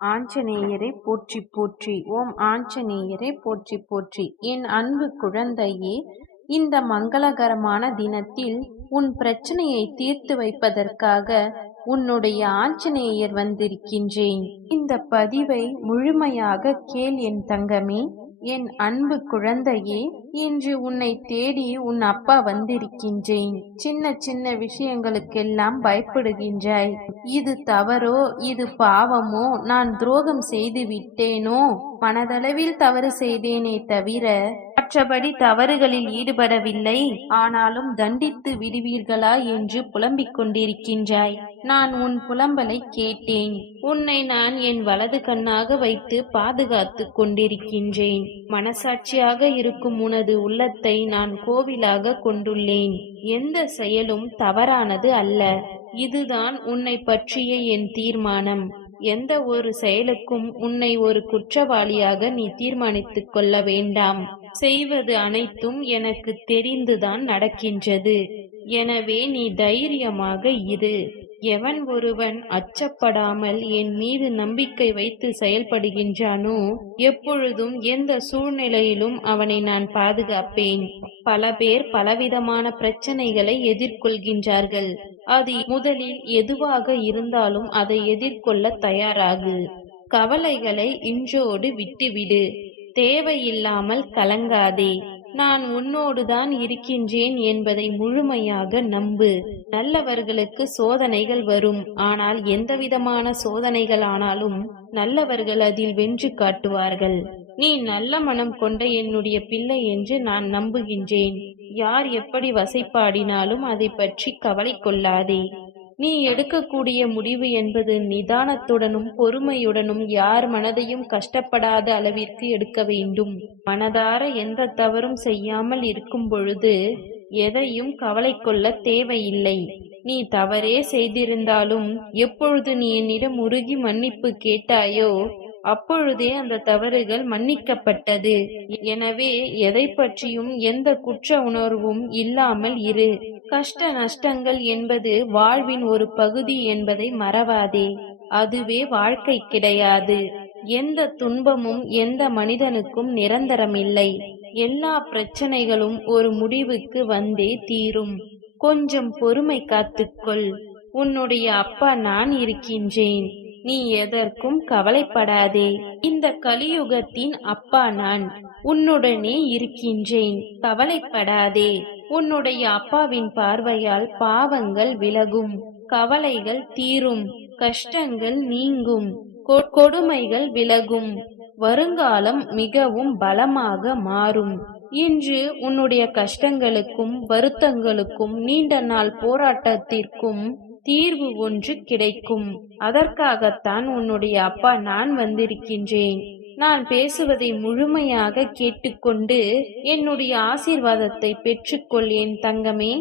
ஆஞ்சநேயரை போற்றி போற்றி. ஓம் ஆஞ்சநேயரை போற்றி போற்றி. என் அன்பு குழந்தையே இந்த மங்களகரமான தினத்தில் உன் பிரச்சனையை தீர்த்து வைப்பதற்காக உன்னுடைய ஆஞ்சநேயர் வந்திருக்கின்றேன். இந்த பதிவை முழுமையாக கேள் என் தங்கமே. என் அன்பு குழந்தையே இன்று உன்னை தேடி உன் அப்பா வந்திருக்கின்றேன். சின்ன சின்ன விஷயங்களுக்கெல்லாம் பயப்படுகின்றாய். இது தவறோ இது பாவமோ நான் துரோகம் செய்து விட்டேனோ? மனதளவில் தவறு செய்தேனே தவிர மற்றபடி தவறுகளில் ஈடுபடவில்லை. ஆனாலும் தண்டித்து விடுவீர்களா என்று புலம்பிக் கொண்டிருக்கின்றாய். நான் உன் புலம்பலை கேட்டேன். உன்னை நான் என் வலது கண்ணாக வைத்து பாதுகாத்து கொண்டிருக்கின்றேன். மனசாட்சியாக இருக்கும் உனது உள்ளத்தை நான் கோவிலாக கொண்டுள்ளேன். எந்த செயலும் தவறானது அல்ல. இதுதான் உன்னை பற்றிய என் தீர்மானம். எந்த ஒரு செயலுக்கும் உன்னை ஒரு குற்றவாளியாக நீ தீர்மானித்துக் கொள்ள வேண்டாம். செய்வது அனைத்தும் எனக்கு தெரிந்துதான் நடக்கின்றது. எனவே நீ தைரியமாக இரு. எவன் ஒருவன் அச்சப்படாமல் என் மீது நம்பிக்கை வைத்து செயல்படுகின்றானோ எப்பொழுதும் எந்த சூழ்நிலையிலும் அவனை நான் பாதுகாப்பேன். பல பேர் பலவிதமான பிரச்சனைகளை எதிர்கொள்கின்றார்கள். அது முதலில் எதுவாக இருந்தாலும் அதை எதிர்கொள்ள தயாராகு. கவலைகளை இன்றோடு விட்டுவிடு. தேவையில்லாமல் கலங்காதே. நான் உன்னோடுதான் இருக்கின்றேன் என்பதை முழுமையாக நம்பு. நல்லவர்களுக்கு சோதனைகள் வரும். ஆனால் எந்தவிதமான சோதனைகள் ஆனாலும் நல்லவர்கள் அதில் வென்று காட்டுவார்கள். நீ நல்ல மனம் கொண்ட என்னுடைய பிள்ளை என்று நான் நம்புகின்றேன். யார் எப்படி வசைப்பாடினாலும் அதை பற்றி கவலை கொள்ளாதே. நீ எடுக்கக்கூடிய முடிவு என்பது நிதானத்துடனும் பொறுமையுடனும் யார் மனதையும் கஷ்டப்படாத அளவிற்கு எடுக்க வேண்டும். மனதார எந்த தவறும் செய்யாமல் இருக்கும் பொழுது எதையும் கவலை கொள்ள தேவையில்லை. நீ தவறே செய்திருந்தாலும் எப்பொழுது நீ என்னிடம் உருகி மன்னிப்பு கேட்டாயோ அப்பொழுதே அந்த தவறுகள் மன்னிக்கப்பட்டது. எனவே எதை பற்றியும் எந்த குற்ற உணர்வும் இல்லாமல் இரு. கஷ்ட நஷ்டங்கள் என்பது வாழ்வின் ஒரு பகுதி என்பதை மறவாதே. அதுவே வாழ்க்கை கிடையாது. எந்த துன்பமும் எந்த மனிதனுக்கும் நிரந்தரமில்லை. எல்லா பிரச்சனைகளும் ஒரு முடிவுக்கு வந்தே தீரும். கொஞ்சம் பொறுமை காத்துக்கொள். உன்னுடைய அப்பா நான் இருக்கின்றேன். நீ எதற்கும் கவலைப்படாதே. இந்த கலியுகத்தின் அப்பா நான். உன்னுடனே இருக்கின்றேன். கவலைப்படாதே. உன்னுடைய அப்பாவின் பார்வையால் பாவங்கள் விலகும். கவலைகள் தீரும். கஷ்டங்கள் நீங்கும். கொடுமைகள் விலகும். வருங்காலம் மிகவும் பலமாக மாறும். இன்று உன்னுடைய கஷ்டங்களுக்கும் வருத்தங்களுக்கும் நீண்ட நாள் போராட்டத்திற்கும் தீர்வு ஒன்று கிடைக்கும். அதற்காகத்தான் உன்னுடைய அப்பா நான் வந்திருக்கின்றேன். நான் பேசுவதை முழுமையாக கேட்டுக்கொண்டு என்னுடைய ஆசீர்வாதத்தை பெற்றுக்கொள் என் தங்கமே.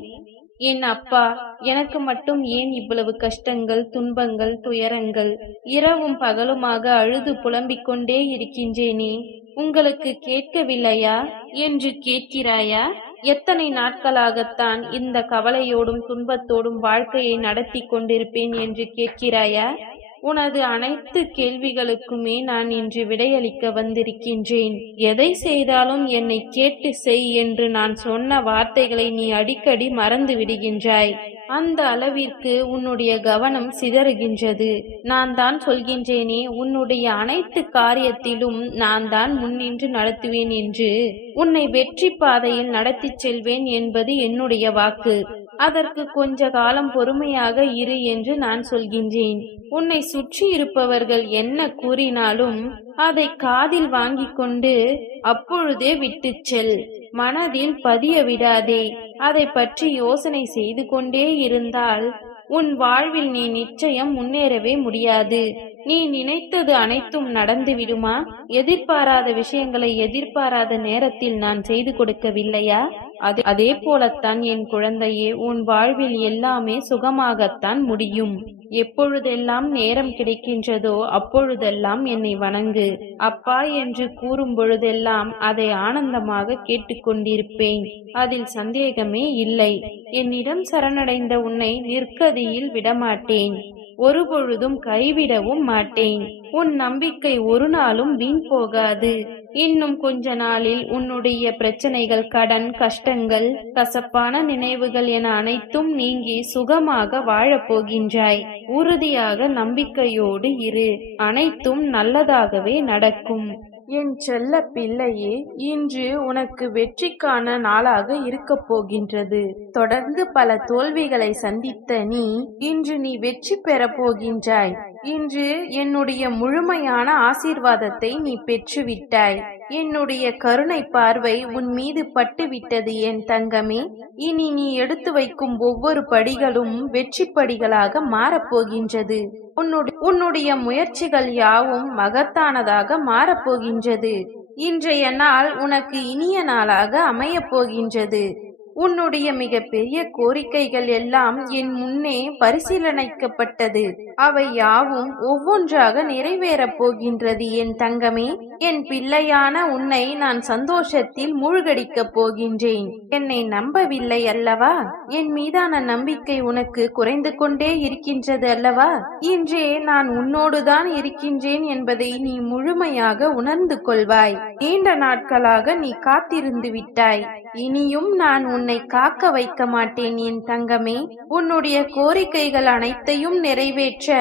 என் அப்பா எனக்கு மட்டும் ஏன் இவ்வளவு கஷ்டங்கள் துன்பங்கள் துயரங்கள்? இரவும் பகலுமாக அழுது புலம்பிக் கொண்டே இருக்கின்றேனே. உங்களுக்கு கேட்கவில்லையா? என்று கேட்கிறாயா? எத்தனை நாட்களாகத்தான் இந்த கவலையோடும் துன்பத்தோடும் வாழ்க்கையை நடத்தி கொண்டிருப்பேன் என்று கேட்கிறாயா? உனது அனைத்து கேள்விகளுக்குமே நான் இன்று விடையளிக்க வந்திருக்கின்றேன். எதை செய்தாலும் என்னை கேட்டு செய் என்று நான் சொன்ன வார்த்தைகளை நீ அடிக்கடி மறந்து விடுகின்றாய். அந்த அளவிற்கு உன்னுடைய கவனம் சிதறுகின்றது. நான் தான் சொல்கின்றேனே உன்னுடைய அனைத்து காரியத்திலும் நான் தான் முன்னின்று நடத்துவேன் என்று உன்னை வெற்றி பாதையில் நடத்திச் செல்வேன் என்பது என்னுடைய வாக்கு. அதற்கு கொஞ்ச காலம் பொறுமையாக இரு என்று நான் சொல்கின்றேன். உன்னை சுற்றி இருப்பவர்கள் என்ன கூறினாலும் அதை காதில் வாங்கிக் கொண்டு அப்பொழுதே விட்டுச் செல். மனதில் பதிய விடாதே. அதை பற்றி யோசனை செய்து கொண்டே இருந்தால் உன் வாழ்வில் நீ நிச்சயம் முன்னேறவே முடியாது. நீ நினைத்தது அனைத்தும் நடந்து விடுமா? எதிர்பாராத விஷயங்களை எதிர்பாராத நேரத்தில் நான் செய்து கொடுக்கவில்லையா? அது அதே போலத்தான் என் குழந்தையே உன் வாழ்வில் எல்லாமே சுகமாகத்தான் முடியும். எப்பொழுதெல்லாம் நேரம் கிடைக்கின்றதோ அப்பொழுதெல்லாம் என்னை வணங்கு. அப்பா என்று கூறும் பொழுதெல்லாம் அதை ஆனந்தமாக கேட்டுக்கொண்டிருப்பேன். அதில் சந்தேகமே இல்லை. என்னிடம் சரணடைந்த உன்னை நிற்கதியில் விடமாட்டேன். ஒருபொழுதும் கைவிடவும் மாட்டேன். உன் நம்பிக்கை ஒரு நாளும் வீண் போகாது. இன்னும் கொஞ்ச நாளில் உன்னுடைய பிரச்சனைகள் கடன் கஷ்டங்கள் கசப்பான நினைவுகள் என அனைத்தும் நீங்கி சுகமாக வாழப்போகின்றாய் உறுதியாக நம்பிக்கையோடு இரு. அனைத்தும் நல்லதாகவே நடக்கும். என் செல்ல பிள்ளையே இன்று உனக்கு வெற்றிக்கான நாளாக இருக்கப் போகின்றது. தொடர்ந்து பல தோல்விகளை சந்தித்த நீ இன்று நீ வெற்றி பெறப் போகின்றாய். இன்று என்னுடைய முழுமையான ஆசீர்வாதத்தை நீ பெற்றுவிட்டாய். என்னுடைய கருணை பார்வை உன் மீது பட்டுவிட்டது என் தங்கமே. இனி நீ எடுத்து வைக்கும் ஒவ்வொரு படிகளும் வெற்றி படிகளாக மாறப்போகின்றது. உன்னுடைய உன்னுடைய முயற்சிகள் யாவும் மகத்தானதாக மாறப்போகின்றது. இன்றைய நாள் உனக்கு இனிய நாளாக அமையப் போகின்றது உன்னுடைய மிகப்பெரிய கோரிக்கைகள் எல்லாம் என் முன்னே பரிசீலனைக்கப்பட்டது. அவை யாவும் ஒவ்வொன்றாக நிறைவேறப் போகின்றது என் தங்கமே. என் பிள்ளையான உன்னை நான் சந்தோஷத்தில் மூழ்கடிக்கப் போகின்றேன். என்னை நம்பவில்லை அல்லவா? என் மீதான நம்பிக்கை உனக்கு குறைந்து கொண்டே இருக்கின்றது அல்லவா? இன்றே நான் உன்னோடுதான் இருக்கின்றேன் என்பதை நீ முழுமையாக உணர்ந்து கொள்வாய். நீண்ட நாட்களாக நீ காத்திருந்து விட்டாய். இனியும் நான் உன் உன்னை காக்க வைக்க மாட்டேன் என் தங்கமே. உன்னுடைய கோரிக்கைகள் அனைத்தையும் நிறைவேற்ற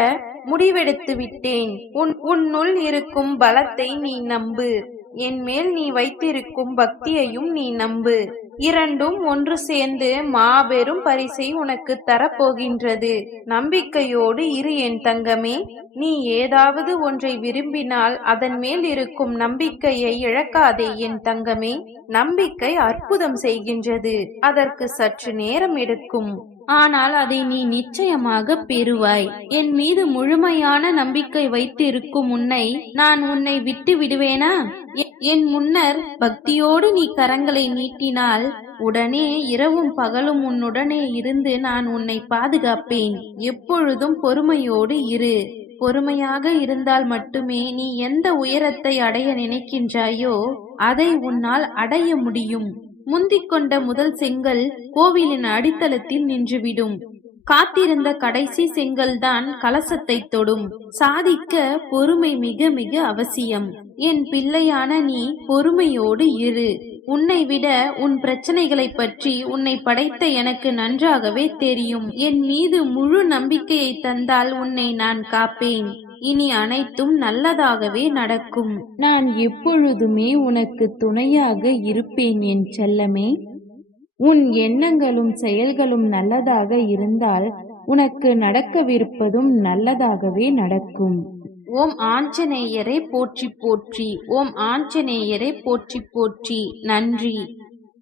முடிவெடுத்து விட்டேன். உன் உன்னுள் இருக்கும் பலத்தை நீ நம்பு. என் மேல் நீ வைத்திருக்கும் பக்தியையும் நீ நம்பு. இரண்டும் ஒன்று சேர்ந்து மாபெரும் பரிசை உனக்கு தரப்போகின்றது. நம்பிக்கையோடு இரு என் தங்கமே நீ ஏதாவது ஒன்றை விரும்பினால் அதன் மேல் இருக்கும் நம்பிக்கையை இழக்காதே என் தங்கமே. நம்பிக்கை அற்புதம் செய்கின்றது. அதற்கு சற்று நேரம் எடுக்கும். ஆனால் அதை நீ நிச்சயமாக பெறுவாய். என் மீது முழுமையான நம்பிக்கை வைத்திருக்கும் உன்னை நான் உன்னை விட்டு விடுவேனா? என் முன்னர் பக்தியோடு நீ கரங்களை நீட்டினால் உடனே இரவும் பகலும் உன்னுடனே இருந்து நான் உன்னை பாதுகாப்பேன். எப்பொழுதும் பொறுமையோடு இரு. பொறுமையாக இருந்தால் மட்டுமே நீ எந்த உயரத்தை அடைய நினைக்கின்றாயோ அதை உன்னால் அடைய முடியும். முந்திக் கொண்ட முதல் செங்கல் கோவிலின் அடித்தளத்தில் நின்றுவிடும். காத்திருந்த கடைசி செங்கல்தான் கலசத்தை தொடும். சாதிக்க பொறுமை மிக மிக அவசியம். என் பிள்ளையான நீ பொறுமையோடு இரு. உன்னை விட உன் பிரச்சனைகளைப் பற்றி உன்னை படைத்த எனக்கு நன்றாகவே தெரியும். என் மீது முழு நம்பிக்கையை தந்தால் உன்னை நான் காப்பேன். இனி அனைத்தும் நல்லதாகவே நடக்கும். நான் எப்பொழுதுமே உனக்கு துணையாக இருப்பேன் என் செல்லமே. உன் எண்ணங்களும் செயல்களும் நல்லதாக இருந்தால் உனக்கு நடக்கவிருப்பதும் நல்லதாகவே நடக்கும். ஓம் ஆஞ்சநேயரை போற்றி போற்றி. ஓம் ஆஞ்சநேயரை போற்றி போற்றி. நன்றி.